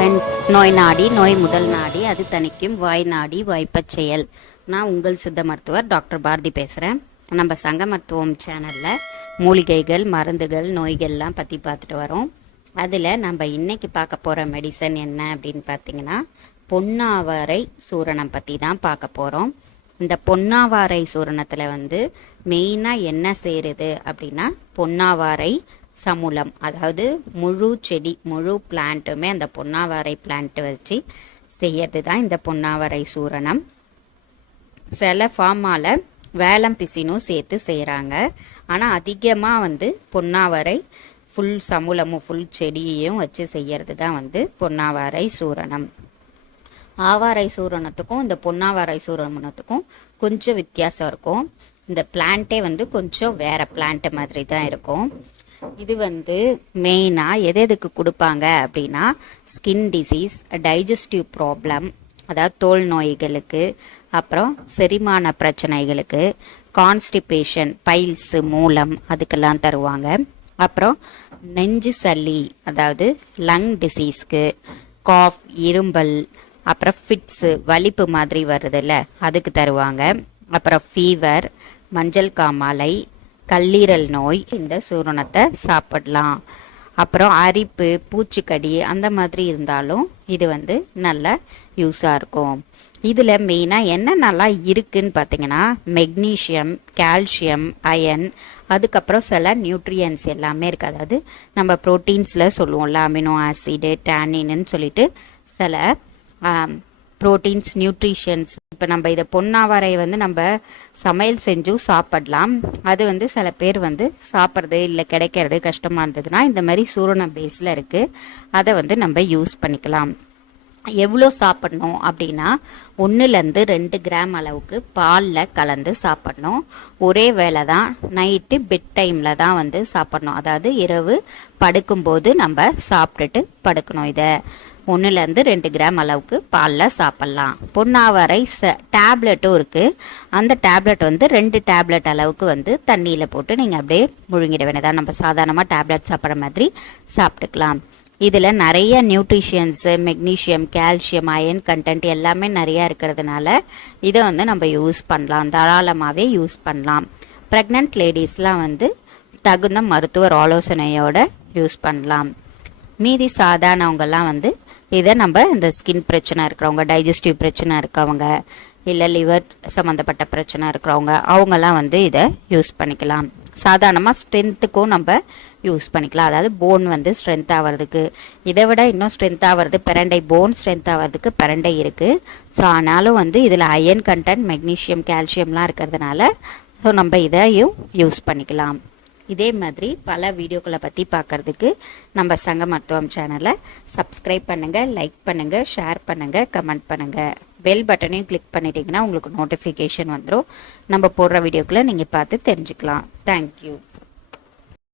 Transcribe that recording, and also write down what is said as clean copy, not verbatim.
Friends, நோய் நாடி நோய் முதல் நாடி அது தணிக்கும் வாய் நாடி வாய்ப்பச் செயல். நான் உங்கள் சித்த மருத்துவர் டாக்டர் பாரதி பேசுகிறேன். நம்ம சங்க மருத்துவம் சேனலில் மூலிகைகள், மருந்துகள், நோய்கள்லாம் பற்றி பார்த்துட்டு வரோம். அதில் நம்ம இன்னைக்கு பார்க்க போகிற மெடிசன் என்ன அப்படின்னு பார்த்தீங்கன்னா, பொன்னாவாரை சூரணம் பற்றி தான் பார்க்க போகிறோம். இந்த பொன்னாவாரை சூரணத்தில் மெயினாக என்ன செய்கிறது அப்படின்னா, பொன்னாவாரை சமூலம், அதாவது முழு செடி முழு பிளான்ட்டுமே அந்த பொன்னாவாரை பிளான்ட் வச்சு செய்யறது தான் இந்த பொன்னாவாரை சூரணம். சில ஃபார்மால் வேலம் பிசினும் சேர்த்து செய்கிறாங்க. ஆனால் அதிகமாக பொன்னாவாரை ஃபுல் சமூலமும் ஃபுல் செடியையும் வச்சு செய்யறது தான் பொன்னாவாரை சூரணம். ஆவாரை சூரணத்துக்கும் இந்த பொன்னாவாரை சூரணத்துக்கும் கொஞ்சம் வித்தியாசம் இருக்கும். இந்த பிளான்ட்டே கொஞ்சம் வேற பிளான்ட் மாதிரி தான் இருக்கும். இது மெயினாக எதுக்கு கொடுப்பாங்க அப்படின்னா, ஸ்கின் டிசீஸ், டைஜஸ்டிவ் ப்ராப்ளம், அதாவது தோல் நோய்களுக்கு, அப்புறம் செரிமான பிரச்சனைகளுக்கு, கான்ஸ்டிபேஷன், பைல்ஸ், மூலம், அதுக்கெல்லாம் தருவாங்க. அப்புறம் நெஞ்சு சளி, அதாவது லங் டிசீஸ்க்கு, காஃப், இரும்பல், அப்புறம் ஃபிட்ஸு, வலிப்பு மாதிரி வருதுல்ல, அதுக்கு தருவாங்க. அப்புறம் ஃபீவர், மஞ்சள் காமாலை, கல்லீரல் நோய் இந்த சூரணத்தை சாப்பிடலாம். அப்புறம் அரிப்பு, பூச்சிக்கடி அந்த மாதிரி இருந்தாலும் இது நல்ல யூஸாக இருக்கும். இதில் மெயினாக என்ன நல்லா இருக்குன்னு பார்த்தீங்கன்னா, மெக்னீஷியம், கால்சியம், அயன், அதுக்கப்புறம் சில நியூட்ரியன்ஸ் எல்லாமே இருக்குது. அதாவது நம்ம ப்ரோட்டீன்ஸில் சொல்லுவோம்ல, அமினோ ஆசிடு, டேனின்னு சொல்லிட்டு சில ப்ரோட்டீன்ஸ், நியூட்ரிஷன்ஸ். இப்போ நம்ம இதை பொன்னாவாரை நம்ம சமையல் செஞ்சும் சாப்பிடலாம். அது சில பேர் சாப்பிட்றது இல்லை, கிடைக்கிறது கஷ்டமாக இருந்ததுன்னா இந்த மாதிரி சூரண பேஸில் இருக்குது, அதை நம்ம யூஸ் பண்ணிக்கலாம். எவ்வளோ சாப்பிடணும் அப்படின்னா, 1-2 கிராம் அளவுக்கு பாலில் கலந்து சாப்பிடணும். ஒரே வேளை தான், நைட்டு பெட் டைமில் தான் சாப்பிடணும். அதாவது இரவு படுக்கும்போது நம்ம சாப்பிட்டுட்டு படுக்கணும். இதை 1-2 கிராம் அளவுக்கு பாலில் சாப்பிட்லாம். பொன்னாவாரை டேப்லெட்டும் இருக்குது. அந்த டேப்லெட் 2 டேப்லெட் அளவுக்கு தண்ணியில் போட்டு நீங்கள் அப்படியே முழுங்கிட வேண்டியதான். நம்ம சாதாரணமாக டேப்லெட் சாப்பிட்ற மாதிரி சாப்பிட்டுக்கலாம். இதில் நிறைய நியூட்ரிஷியன்ஸு, மெக்னீஷியம், கால்சியம், அயன் கண்டென்ட் எல்லாமே நிறையா இருக்கிறதுனால இதை நம்ம யூஸ் பண்ணலாம், தாராளமாகவே யூஸ் பண்ணலாம். ப்ரெக்னென்ட் லேடிஸ்லாம் தகுந்த மருத்துவர் ஆலோசனையோடு யூஸ் பண்ணலாம். மீதி சாதாரணவங்கெல்லாம் இதை நம்ம இந்த ஸ்கின் பிரச்சனை இருக்கிறவங்க, டைஜஸ்டிவ் பிரச்சனை இருக்கவங்க, இல்லை லிவர் சம்மந்தப்பட்ட பிரச்சனை இருக்கிறவங்க, அவங்கெல்லாம் இதை யூஸ் பண்ணிக்கலாம். சாதாரணமாக ஸ்ட்ரென்த்துக்கும் நம்ம யூஸ் பண்ணிக்கலாம். அதாவது போன் ஸ்ட்ரென்த் ஆகிறதுக்கு, இதை விட இன்னும் ஸ்ட்ரென்த் ஆகிறது பிரண்டை, போன் ஸ்ட்ரென்த் ஆகிறதுக்கு பிரண்டை இருக்குது. ஸோ ஆனாலும் இதில் அயன் கண்டென்ட், மெக்னீஷியம், கால்சியம்லாம் இருக்கிறதுனால ஸோ நம்ம இதையும் யூஸ் பண்ணிக்கலாம். இதே மாதிரி பல வீடியோக்களை பற்றி பார்க்குறதுக்கு நம்ம சங்க மருத்துவம் சேனலை சப்ஸ்கிரைப் பண்ணுங்கள், லைக் பண்ணுங்கள், ஷேர் பண்ணுங்கள், கமெண்ட் பண்ணுங்கள். பெல் பட்டனையும் கிளிக் பண்ணிட்டீங்கன்னா உங்களுக்கு நோட்டிஃபிகேஷன் வந்துடும். நம்ம போடுற வீடியோக்களை நீங்கள் பார்த்து தெரிஞ்சுக்கலாம். தேங்க்யூ.